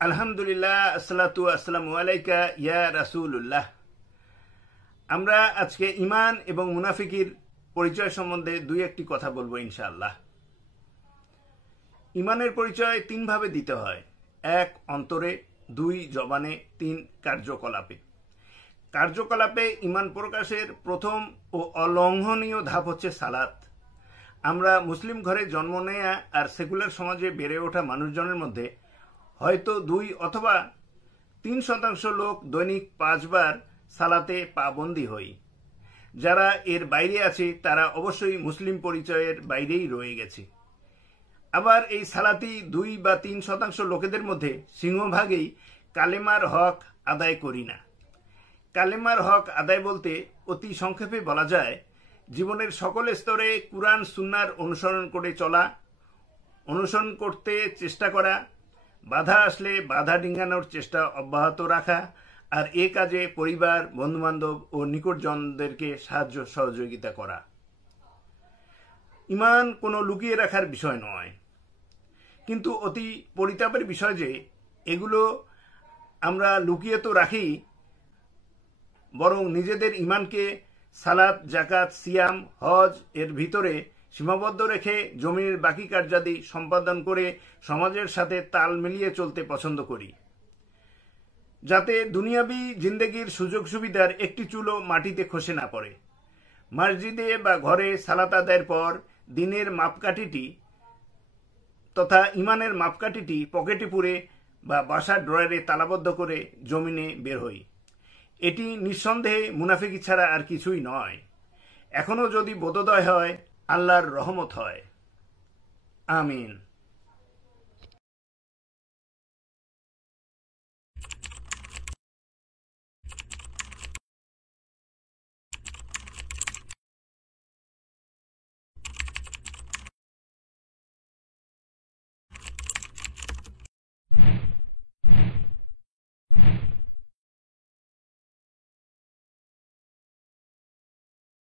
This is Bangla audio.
আলহামদুলিল্লাহ, আসসালাতু আসসালামু আলাইকা ইয়া রাসূলুল্লাহ। আমরা আজকে ঈমান এবং মুনাফিকির পরিচয় সম্বন্ধে দুই একটি কথা বলবো ইনশাআল্লাহ। ঈমানের পরিচয় তিন ভাবে দিতে হয়: এক, অন্তরে; দুই, জবানে; তিন, কার্যকলাপে। কার্যকলাপে ঈমান প্রকাশের প্রথম ও অলঙ্ঘনীয় ধাপ হচ্ছে সালাত। আমরা মুসলিম ঘরে জন্ম নেয়া আর সেকুলার সমাজে বেড়ে ওঠা মানুষজনের মধ্যে হয়তো 2 অথবা 3% লোক দৈনিক 5 বার সালাতে পাবন্দী হই। যারা এর বাইরে আছে তারা অবশ্যই মুসলিম পরিচয়ের বাইরেই রয়ে গেছে। আবার এই সালাতি 2 বা 3% লোকেদের মধ্যে সিংহভাগই কালেমার হক আদায় করি না। কালেমার হক আদায় বলতে অতি সংক্ষেপে বলা যায়, জীবনের সকল স্তরে কুরআন সুন্নাহর অনুসরণ করে চলা, অনুসরণ করতে চেষ্টা করা, বাধা আসলে বাধা ডিঙ্গানোর চেষ্টা অব্যাহত রাখা, আর এ কাজে পরিবার, বন্ধুবান্ধব ও নিকটজনদেরকে সাহায্য সহযোগিতা করা। ঈমান কোনো লুকিয়ে রাখার বিষয় নয়, কিন্তু অতি পরিতাপের বিষয় যে এগুলো আমরা লুকিয়ে তো রাখি, বরং নিজেদের ঈমানকে সালাত, যাকাত, সিয়াম, হজ এর ভিতরে সীমাবদ্ধ রেখে জমিনের বাকি কার্যাদি সম্পাদন করে সমাজের সাথে তাল মিলিয়ে চলতে পছন্দ করি, যাতে দুনিয়াবি জিন্দেগির সুযোগ সুবিধার একটি চুলও মাটিতে খসে না পড়ে। মসজিদে বা ঘরে সালাত আদায়ের পর দিনের মাপকাঠিটি তথা ঈমানের মাপকাঠিটি পকেটে পুরে বা বাসার ড্রয়ারে তালাবদ্ধ করে জমিনে বের হই। এটি নিঃসন্দেহে মুনাফিকি ছাড়া আর কিছুই নয়। এখনো যদি বোধোদয় হয়, আল্লাহর রহমত হয়। আমিন।